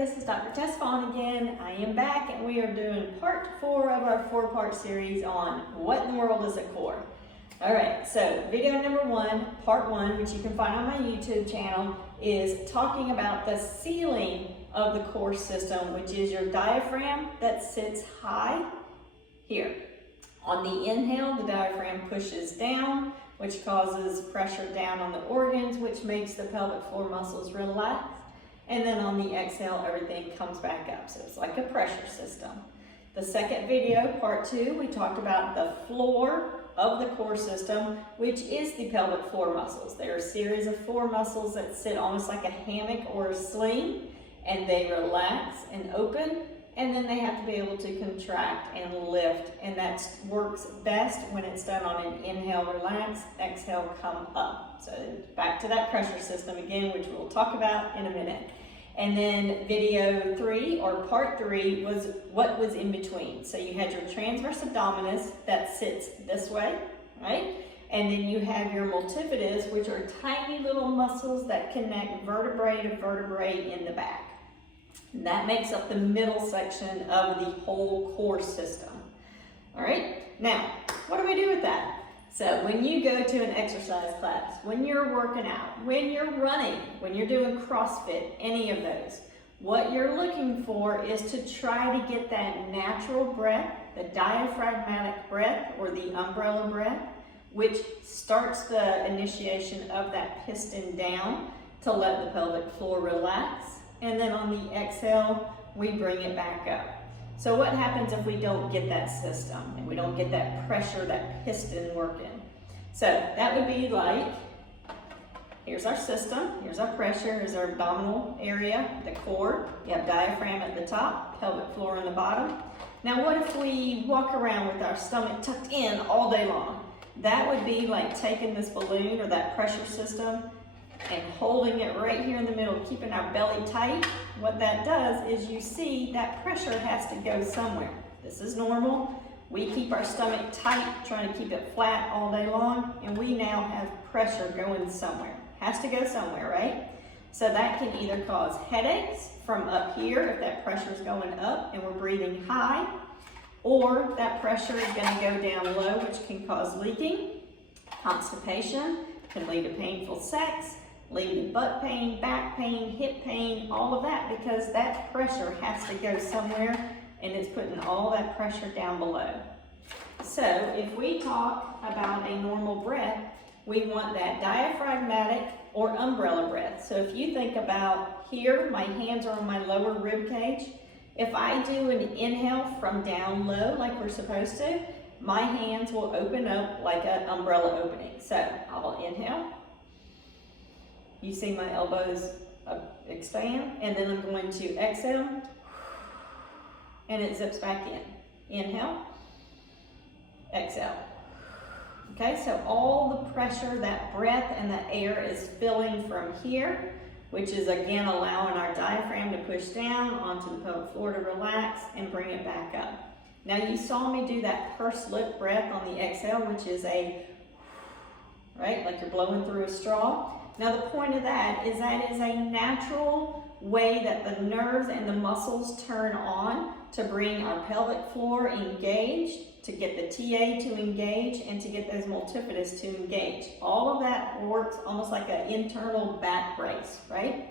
this is Dr. Tess Vaughn again. I am back and we are doing part 4 of our 4-part series on what in the world is a core. Alright, so video number 1, part 1, which you can find on my YouTube channel, is talking about the ceiling of the core system, which is your diaphragm that sits high here. On the inhale, the diaphragm pushes down, which causes pressure down on the organs, which makes the pelvic floor muscles relax. And then on the exhale, everything comes back up. So it's like a pressure system. The second video, part 2, we talked about the floor of the core system, which is the pelvic floor muscles. There are a series of 4 muscles that sit almost like a hammock or a sling, and they relax and open, and then they have to be able to contract and lift, and that works best when it's done on an inhale, relax, exhale, come up. So back to that pressure system again, which we'll talk about in a minute. And then video 3, or part 3, was what was in between. So you had your transverse abdominis that sits this way, right? And then you have your multifidus, which are tiny little muscles that connect vertebrae to vertebrae in the back. And that makes up the middle section of the whole core system. All right, now, what do we do with that? So when you go to an exercise class, when you're working out, when you're running, when you're doing CrossFit, any of those, what you're looking for is to try to get that natural breath, the diaphragmatic breath or the umbrella breath, which starts the initiation of that piston down to let the pelvic floor relax. And then on the exhale, we bring it back up. So what happens if we don't get that system and we don't get that pressure, that piston working? So that would be like, here's our system, here's our pressure, here's our abdominal area, the core. You have diaphragm at the top, pelvic floor on the bottom. Now what if we walk around with our stomach tucked in all day long? That would be like taking this balloon or that pressure system and holding it right here in the middle, keeping our belly tight. What that does is you see that pressure has to go somewhere. This is normal. We keep our stomach tight, trying to keep it flat all day long, and we now have pressure going somewhere. Has to go somewhere, right? So that can either cause headaches from up here if that pressure is going up and we're breathing high, or that pressure is going to go down low, which can cause leaking, constipation, can lead to painful sex, lead to butt pain, back pain, hip pain, all of that, because that pressure has to go somewhere and it's putting all that pressure down below. So if we talk about a normal breath, we want that diaphragmatic or umbrella breath. So if you think about here, my hands are on my lower rib cage. If I do an inhale from down low like we're supposed to, my hands will open up like an umbrella opening. So I'll inhale. You see my elbows expand, and then I'm going to exhale, and it zips back in. Inhale, exhale. Okay, so all the pressure, that breath and that air is filling from here, which is again allowing our diaphragm to push down onto the pelvic floor to relax and bring it back up. Now you saw me do that pursed lip breath on the exhale, which is a, right, like you're blowing through a straw. Now the point of that is a natural way that the nerves and the muscles turn on to bring our pelvic floor engaged, to get the TA to engage, and to get those multifidus to engage. All of that works almost like an internal back brace, right?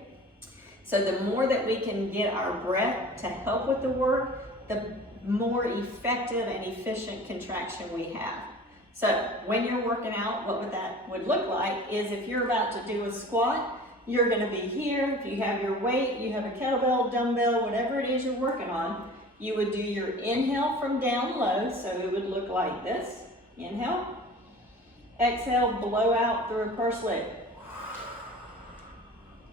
So the more that we can get our breath to help with the work, the more effective and efficient contraction we have. So when you're working out, what that would look like is if you're about to do a squat, you're going to be here. If you have your weight, you have a kettlebell, dumbbell, whatever it is you're working on, you would do your inhale from down low. So it would look like this. Inhale. Exhale, blow out through a pursed lip.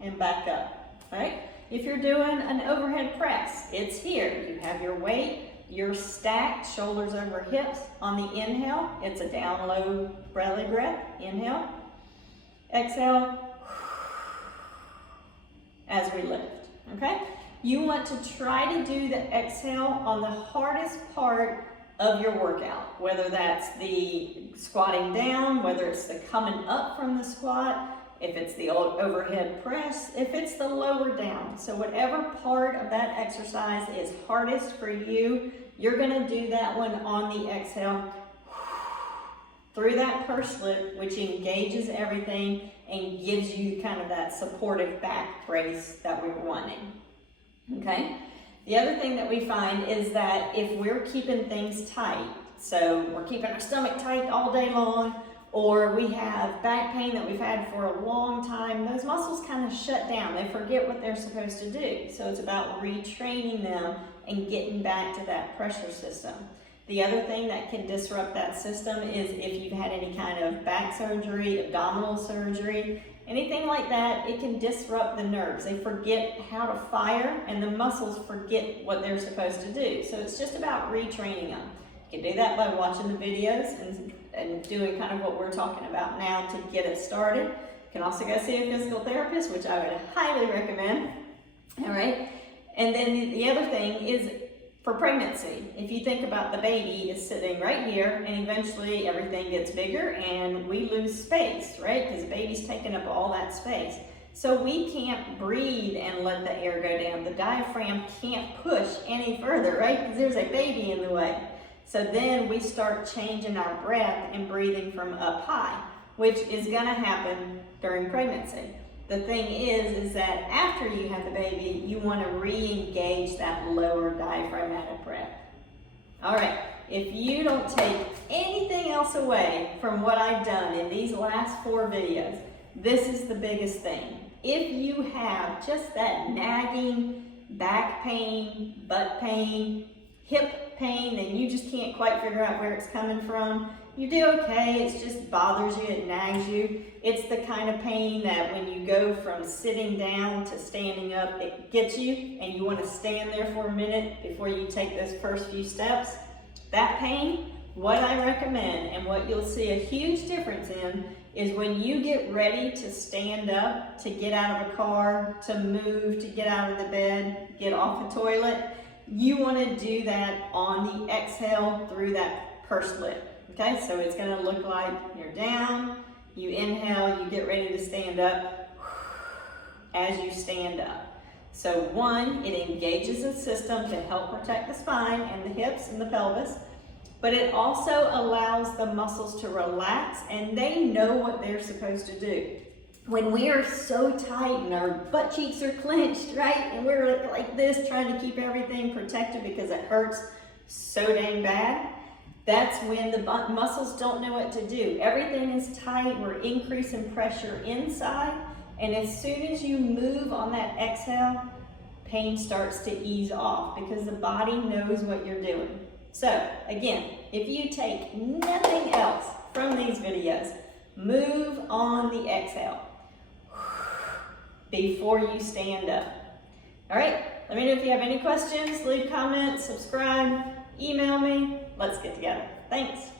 And back up. Right? If you're doing an overhead press, it's here. You have your weight. You're stacked, shoulders over hips. On the inhale, it's a down low belly breath. Inhale. Exhale. As we lift, okay? You want to try to do the exhale on the hardest part of your workout, whether that's the squatting down, whether it's the coming up from the squat, if it's the overhead press, if it's the lower down. So whatever part of that exercise is hardest for you, you're gonna do that one on the exhale through that purse lip, which engages everything and gives you kind of that supportive back brace that we were wanting, okay? The other thing that we find is that if we're keeping things tight, so we're keeping our stomach tight all day long, or we have back pain that we've had for a long time, those muscles kind of shut down. They forget what they're supposed to do. So it's about retraining them and getting back to that pressure system. The other thing that can disrupt that system is if you've had any kind of back surgery, abdominal surgery, anything like that, it can disrupt the nerves. They forget how to fire and the muscles forget what they're supposed to do. So it's just about retraining them. You can do that by watching the videos and doing kind of what we're talking about now to get it started. You can also go see a physical therapist, which I would highly recommend. All right. And then the other thing is for pregnancy. If you think about the baby is sitting right here and eventually everything gets bigger and we lose space, right? Because the baby's taking up all that space. So we can't breathe and let the air go down. The diaphragm can't push any further, right? Because there's a baby in the way. So then we start changing our breath and breathing from up high, which is gonna happen during pregnancy. The thing is that after you have the baby, you wanna re-engage that lower diaphragmatic breath. All right, if you don't take anything else away from what I've done in these last 4 videos, this is the biggest thing. If you have just that nagging back pain, butt pain, hip pain, and you just can't quite figure out where it's coming from, you do okay, it just bothers you, it nags you. It's the kind of pain that when you go from sitting down to standing up, it gets you and you want to stand there for a minute before you take those first few steps. That pain, what I recommend and what you'll see a huge difference in is when you get ready to stand up, to get out of a car, to move, to get out of the bed, get off the toilet, you want to do that on the exhale through that purse lip. Okay, so it's going to look like you're down, you inhale, you get ready to stand up as you stand up. So 1, it engages the system to help protect the spine and the hips and the pelvis, but it also allows the muscles to relax and they know what they're supposed to do. When we are so tight and our butt cheeks are clenched, right, and we're like this trying to keep everything protected because it hurts so dang bad, that's when the muscles don't know what to do. Everything is tight, we're increasing pressure inside, and as soon as you move on that exhale, pain starts to ease off because the body knows what you're doing. So again, if you take nothing else from these videos, move on the exhale before you stand up. All right, let me know if you have any questions, leave comments, subscribe, email me. Let's get together. Thanks.